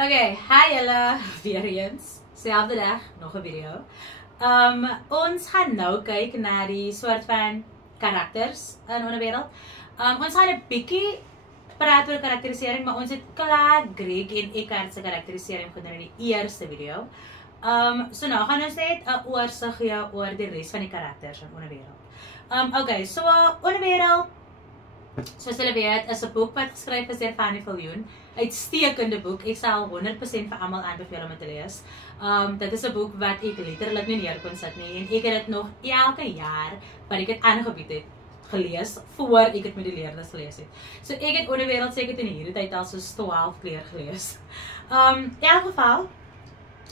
Okay, hi julle, weer eens. Selfde dag, nog 'n video. Ons gaan nou kyk na die soort van karakters in onderwêreld. Ons gaan 'n bietjie praat oor karakterisering, maar ons het klaar Greg en Eckhart se karakterisering gedoen in die eerste video. So nou gaan ons net 'n oorsig gee oor die res van die karakters in onderwêreld. Okay, so onderwêreld, soos julle weet, is 'n boek wat geskryf is deur Fanny Viljoen. Uitstekende boek. Ek sal 100% vir almal aanbeveel om dit te lees. Dit is 'n boek wat ek letterlik nie neer kon sit nie en ek het dit nog elke jaar wat ek dit aangebied het gelees voor ek dit met die leerders gelees het. So ek het onderwêreld seker in hierdie tyd al so 12 keer gelees. In elk geval,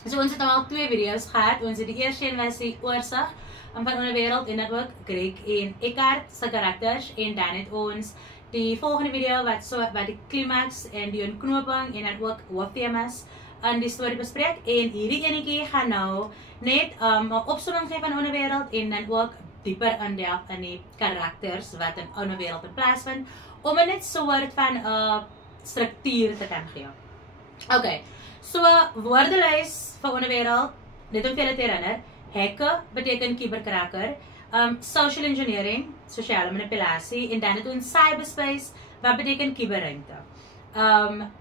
so ons het nou al 2 video's gehad. Ons het die eerste een was die oorsig van onderwêreld en dan ook Greg en Eckhart se karakters en dan het ons die volgende video wat die klimaks en die ontknoping en dan ook hooftemas in die storie bespreek en hierdie enetjie gaan nou net 'n opsomming gee van onderwêreld en dan ook dieper indelf in die karakters wat in onderwêreld in plaas vind om net so 'n soort van 'n struktuur te kan gee. Okay. So woordelys vir onderwêreld, net om julle te herinner, hacker beteken cyberkraker. Social engineering, sosiale manipulasie en dan het ons cyberspace wat beteken cyberruimte.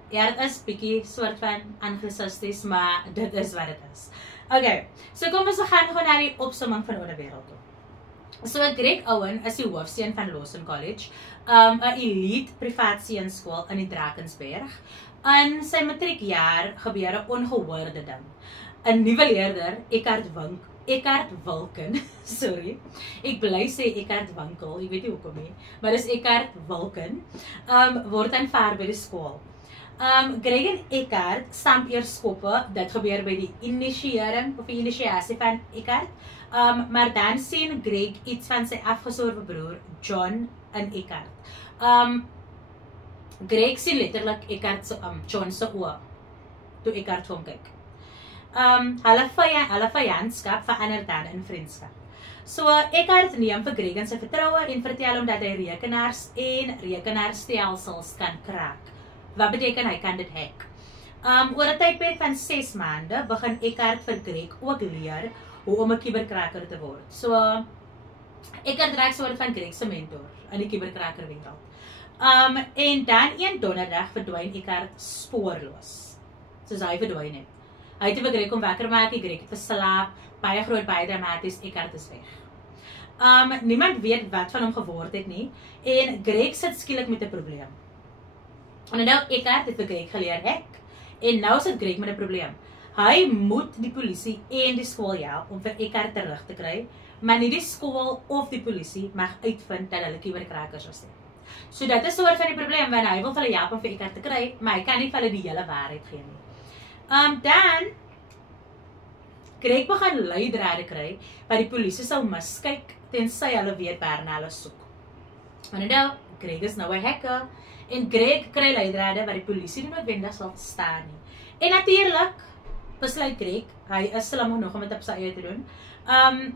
Ja, dit is bietjie soort van anglisisties, maar dit is wat dit is. Okay, so kom ons gaan gou na die opsomming van onderwêreld toe. So Greg Owen is die hoofseun van Lawson College, 'n elite privaat seunskool in die Drakensberg. In sy matriekjaar gebeur 'n ongehoorde ding. 'n Nuwe leerder, Eckhart Wilken, sorry, ek bly sê Eckhart Winkel, ek weet nie hoekom nie, maar dis Eckhart Wilken, word aanvaar by die skool. Greg en Eckhart stamp eers skoppe, dit gebeur by die initiëring of die initiasie van Eckhart, maar dan sien Greg iets van sy afgestorwe broer, John in Eckhart. Greg sien letterlik Eckhart John se oë, toe Eckhart hom kyk. Hulle vyandskap verander dan in vriendskap. So Eckhart neem vir Greg in sy vertroue en vertel hom dat hy rekenaars en rekenaarstelsels kan kraak. Wat beteken hy kan dit hack? Oor 'n tydperk van 6 maande begin Eckhart vir Greg ook leer hoe om 'n cyberkraker te word. So Eckhart raak soort van Greg se mentor in die cyberkraker wêreld. En dan een donderdag verdwyn Eckhart spoorloos. Soos hy verdwyn het. Hy het vir Greg kom wakker maak, Greg het verslaap, baie groot, baie dramaties, Eckhart is weg. Niemand weet wat van hom geword het nie, en Greg sit skielik met 'n probleem. En nou Eckhart het vir Greg geleer hack, en nou sit Greg met 'n probleem. Hy moet die polisie en die skool help om vir Eckhart terug te kry, maar nie die skool of die polisie mag uitvind dat hulle cyberkrakers is nie. So dit is soort van die probleem, want hy wil vir hulle help om vir Eckhart te kry, maar hy kan nie vir hulle die hele waarheid gee nie. Dan Greg begin leidrade kry wat die polisie sou miskyk tensy hulle weet waarna hulle soek. Want nou Greg is nou 'n hacker en Greg kry leidrade wat die polisie nie noodwendig sal verstaan nie. En natuurlik besluit Greg, hy is slim genoeg om dit op sy eie te doen.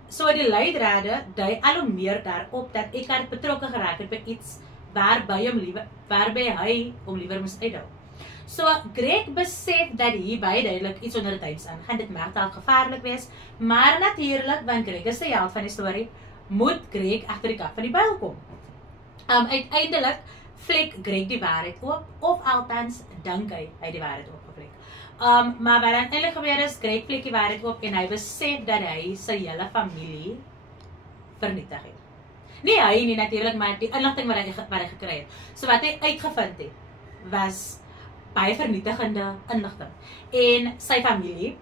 So die leidrade dui al hoe meer daarop dat Eckhart betrokke geraak het by iets waarby hy hom liewer moes uithou. So Greg besef dat hier baie duidelik iets onder duims aangaan. Dit mag dalk gevaarlik wees, maar natuurlik, want Greg is die held van die storie, moet Greg agter die kap van die byl kom. Uiteindelik vlek Greg die waarheid oop, of althans dink hy die waarheid oopgevlek. Maar wat dan eintlik gebeur is, Greg vlek die waarheid oop en hy besef dat hy sy hele familie vernietig het. Nie hy nie natuurlik, maar die inligting wat hy gekry het. So wat hy uitgevind het, was baie vernietigende inligting. En sy familie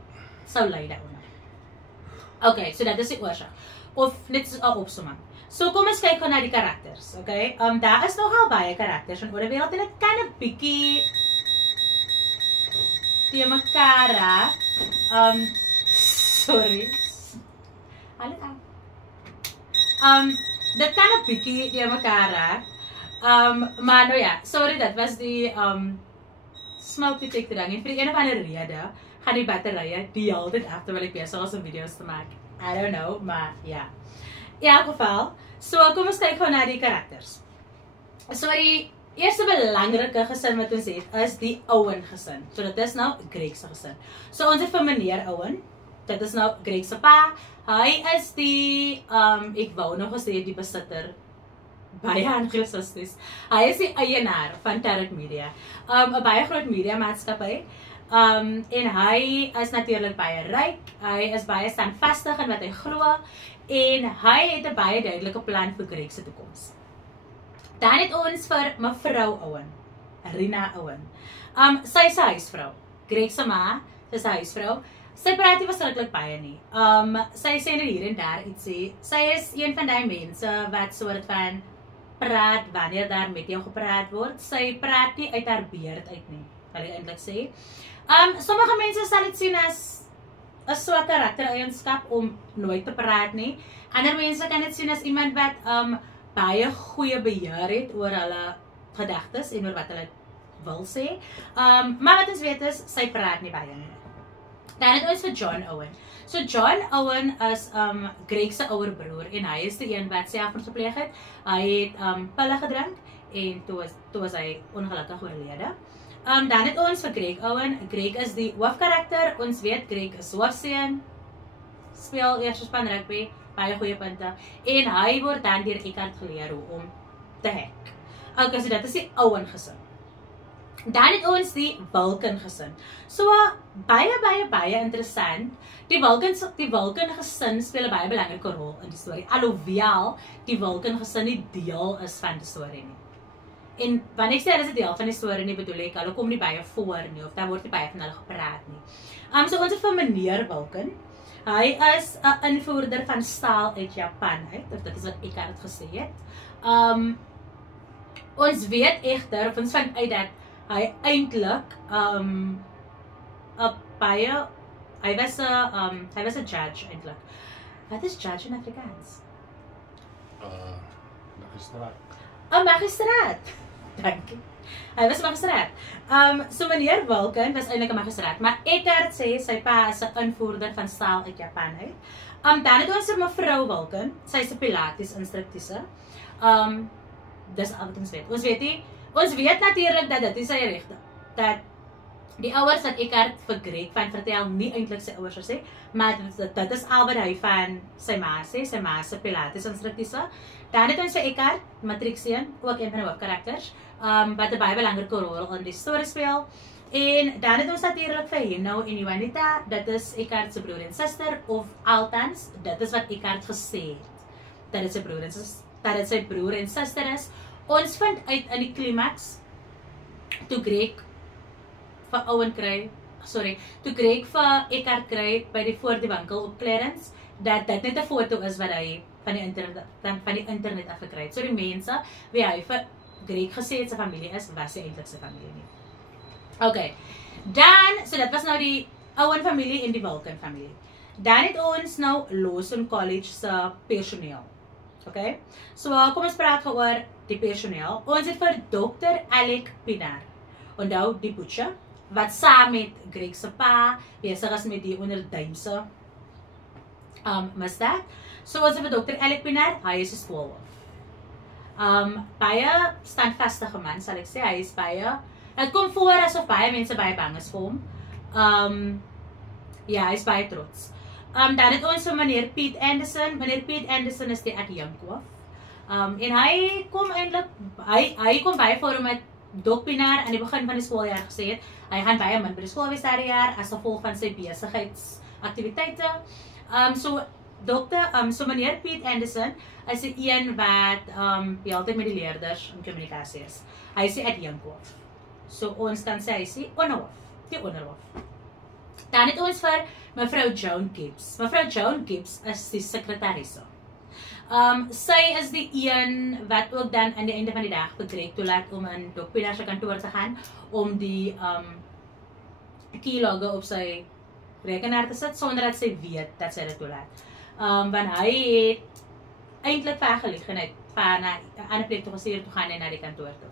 sou ly daaronder. Okay, so dit is die oorsaak. Of net so 'n opsomming. So kom ons kyk gou na die karakters, okay? Daar is nogal baie karakters in onderwêreld en dit kan 'n bietjie te mekaar raak. Sorry. Dit kan 'n bietjie te mekaar raak. Maar nou ja, sorry, dit was die smoke detector ding. En vir die een of ander rede gaan die batterye die hele tyd af terwyl ek besig is om video's te maak. I don't know, maar ja. In elk geval, so kom ons kyk gou na die karakters. So die eerste belangrike gesin wat ons het, is die Owen gesin. So dit is nou Greg se gesin. So ons het vir meneer Owen, dit is nou Greg se pa, hy is die, ek wou nog gesê die besitter, baie anglisisties. Hy is die eienaar van Tarot Media, 'n baie groot media maatskappy, en hy is natuurlik baie ryk, hy is baie standvastig in wat hy glo, en hy het 'n baie duidelike plan vir Greg se toekoms. Dan het ons vir mevrou Owen, Rina Owen. Sy is 'n huisvrou. Greg se ma is 'n huisvrou. Sy praat nie verskriklik baie nie. Sy sê net hier en daar ietsie. Sy is een van die mense wat soort van praat wanneer daar met jou gepraat word. Sy praat nie uit haar beerd uit nie, wil ek eintlik sê. Sommige mense sal dit sien as 'n swak karaktereienskap om nooit te praat nie. Ander mense kan dit sien as iemand wat baie goeie beheer het oor hulle gedagtes en oor wat hulle wil sê. Maar wat ons weet is, sy praat nie baie nie. Dan het ons vir John Owen. So John Owen is Greg se ouer broer en hy is die een wat selfmoord gepleeg het. Hy het pille gedrink en toe was hy ongelukkig oorlede. Dan het ons vir Greg Owen. Greg is die hoofkarakter. Ons weet Greg is hoofseun, speel eerste span rugby, baie goeie punte. En hy word dan deur Eckhart geleer hoe om te hack. Okay, so dit is die Owen gesin. Dan het ons die Wilken gesin. So baie interessant. Die Wilken gesin speel 'n baie belangrike rol in die storie. Alhoewel die Wilken gesin nie deel is van die storie nie. En wanneer ek sê hulle is 'n deel van die storie nie, bedoel ek hulle kom nie baie voor nie of daar word nie baie van hulle gepraat nie. So ons het vir meneer Wilken. Hy is 'n invoerder van staal uit Japan uit, of dit is wat ek het gesê het. Ons weet egter, of ons vind uit dat hy eintlik hy was 'n judge eintlik. Wat is judge in Afrikaans? Magistraat. 'n Magistraat. Dankie. Hy was 'n magistraat. So meneer Wilken was eintlik 'n magistraat, maar Eckhart sê sy pa is 'n invoerder van staal uit Japan uit. Dan het ons vir mevrou Wilken, sy is 'n Pilates instruktrise. Dis al wat ons weet. Ons weet natuurlik dat dit is sy regte. Dat die ouers wat Eckhart vir Greg van vertel nie eintlik sy ouers sê, maar dit is al wat hy van sy ma sê, sy ma se Pilates instruktrise. Dan het ons vir Eckhart, matriekseun, ook een van die hoofkarakters, wat 'n baie belangrike rol in die storie speel. En dan het ons natuurlik vir Heno en Juanita, dit is Eckhart se broer en suster, of althans, dit is wat Eckhart gesê het, dat dit sy broer en suster is. Ons vind uit in die klimaks, toe Greg vir Eckhart kry by die voor die winkel op Clarence, dat dit net 'n foto is wat hy van die internet afgekry het. So die mense wie hy vir Greg gesê het sy familie is, was hy eintlik sy familie nie. Okay, dan, so dit was nou die Owen familie en die Wilken familie. Dan het ons nou Lawson College se personeel. Okay, so kom ons praat oor die personeel. Ons het vir Dr. Alec Pinar, onthou die butcher, wat saam met Greg se pa besig is met die onderduimse misdaad. So ons het vir Dr. Alec Pinar, hy is 'n skoolhoof. Baie standvastige man, sal ek sê. Hy is baie, het kom voor asof baie mense baie bang is vir hom. Ja, hy is baie trots. Dan het ons vir meneer Piet Anderson. Meneer Piet Anderson is die adjunkhoof. En hy kom eintlik, hy kom baie voor met Dr. Pinar aan die begin van die skooljaar gesê het, hy gaan baie min by die skool wees daardie jaar as gevolg van sy besigheidsaktiwiteite. So meneer Piet Anderson is die een wat die altyd met die leerders in kommunikasie is. Hy is die adjunkhoof. So ons kan sê hy is die onderhoof. Dan het ons vir mevrou Joan Gibbs. Mevrou Joan Gibbs is die sekretarisse. Sy is die een wat ook dan aan die einde van die dag vir Greg toelaat om in Dr. Pinar se kantoor te gaan om die keylogge op sy rekenaar te sit sonder dat sy weet dat sy dit toelaat. Want hy het eintlik vir gelegenheid van 'n ander plek toe gestuur toe gaan en na die kantoor toe.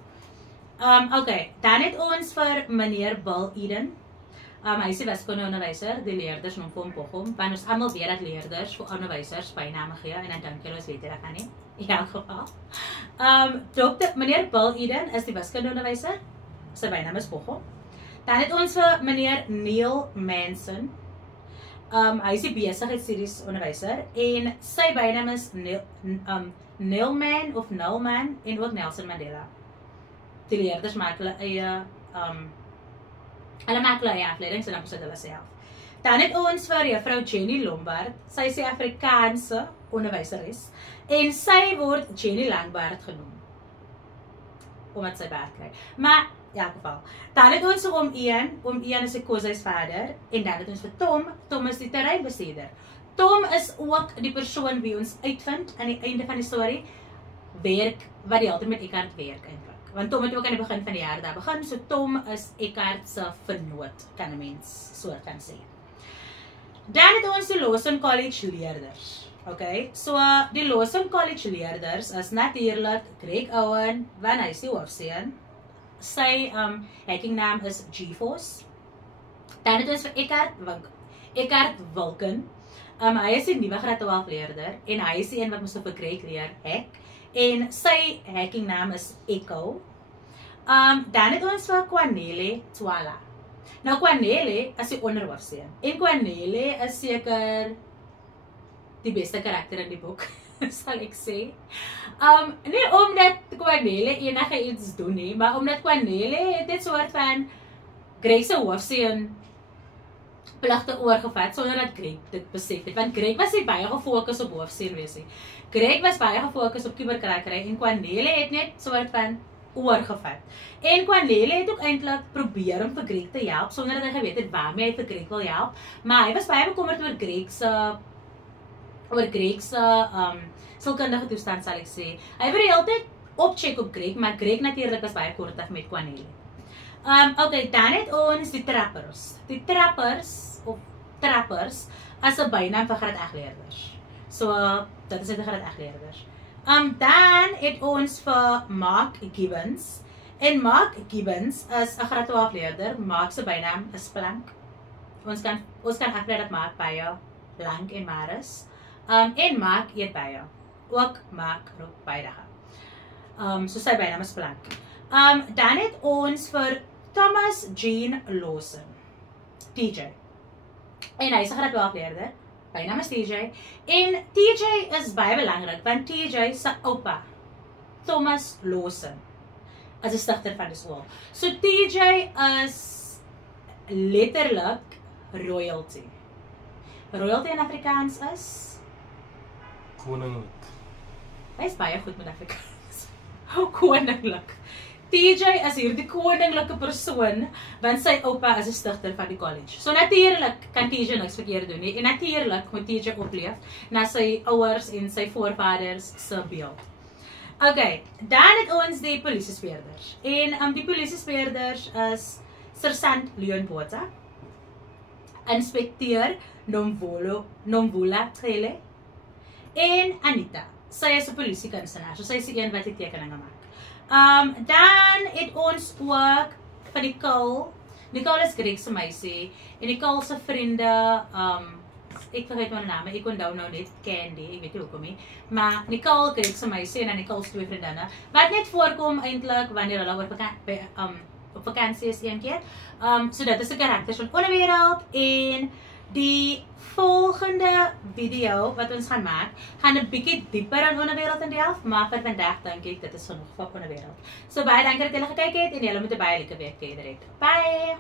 Okay, dan het ons vir meneer Bill Eden. Hy is die wiskundeonderwyser, die leerders noem vir hom Bochum, want ons almal weet dat leerders vir onderwysers byname gee en dan dink julle ons weet dit reg nie. In elk geval. Meneer Bill Eden is die wiskundeonderwyser. Sy bynaam is Bochum. Dan het ons vir meneer Neil Manson. Hy is die besigheidsstudies onderwyser en sy bynaam is Neilman of Nilman en ook Nelson Mandela. Die leerders maak hulle eie afleidings en dan besit hulle self. Dan het ons vir juffrou Jenny Lombard, sy is die Afrikaanse onderwyseres en sy word Jenny Langbard genoem. Omdat sy baard kry. Maar in elk geval. Dan het ons oom Ian is die Kooshuis vader en dan het ons vir Tom is die terreinbestuurder. Tom is ook die persoon wie ons uitvind aan die einde van die storie werk wat die altyd met Eckhart werk eintlik. Want Tom het ook aan die begin van die jaar daar begin, so Tom is Eckhart se vernoot, kan 'n mens soort kan sê. Dan het ons die Lawson College leerders. Okay, so die Lawson College leerders is natuurlik Greg Owen, want hy is die hoofseun. Sy hacking naam is GeForce. Dan het ons vir Eckhart Wilken. Hy is die nuwe graad 12 leerder en hy is die een wat moes op 'n Greg leer hack. En sy hacking naam is Echo. Dan het ons vir Kwanele Twala. Nou Kwanele is die onderhoofseun. En Kwanele is seker die beste karakter in die boek, sal ek sê. Nie omdat Kwanele enige iets doen nie, maar omdat Kwanele het dit soort van Greg se hoofseun pligte oorgevat sonder dat Greg dit besef het. Want Greg was nie baie gefokus op hoofseun wees nie. Greg was baie gefokus op kuberkrakery en Kwanele het net soort van oorgevat. En Kwanele het ook eintlik probeer om vir Greg te help sonder dat hy geweet het waarmee hy vir Greg wil help, maar hy was baie bekommerd oor Greg se sielkundige toestand, sal ek sê. Hy wou die hele tyd opcheck op Greg, maar Greg natuurlik was baie kortig met Kwanele. Okay, dan het ons die trappers. Die trappers as 'n bynaam vir graad 8 leerders. So, dit is 'n graad 8 leerders. Dan het ons vir Mark Gibbons. En Mark Gibbons is 'n graad 12 leerder. Mark se bynaam is Plank. Ons kan aflei dat Mark baie lank en maar is. En Mark eet baie. Ook Mark rook baie. So sy bynaam is Plank. Dan het ons vir Thomas Jean Lawson. TJ. En hy is 'n graad 12 leerder. Bynaam is TJ. En TJ is baie belangrik, want TJ se oupa, Thomas Lawson, is 'n stigter van die skool. So TJ is letterlik royalty. Royalty in Afrikaans is? Koninglik. Hy is baie goed met Afrikaans. Koninglik. TJ is hierdie koninklike persoon, want sy oupa is 'n stigter van die college. So natuurlik kan TJ niks verkeerd doen nie. En natuurlik moet TJ opleef na sy ouers en sy voorvaders se beeld. Okay, dan het ons die polisiespeerders. En die polisiespeerders is Sergeant Leon Botha, Inspekteur Nomvula Cele en Anita. Sy is 'n polisiekunstenaar, so sy is die een wat die tekeninge maak. Dan het ons ook vir Nicole. Nicole is Greg se meisie en Nicole se vriende, ek vergeet my name, ek onthou nou net Candy, ek weet nie hoekom nie, maar Nicole, Greg se meisie en dan Nicole se twee vriendinne, wat net voorkom eintlik wanneer hulle op vakansie is een keer. So dit is 'n karakters van Onderwêreld en die volgende video wat ons gaan maak, gaan 'n bietjie dieper in Onderwêreld in delf, maar vir vandag dink ek dit is genoeg vir Onderwêreld. So baie dankie dat julle gekyk het en julle moet 'n baie lekker week hê. Bye!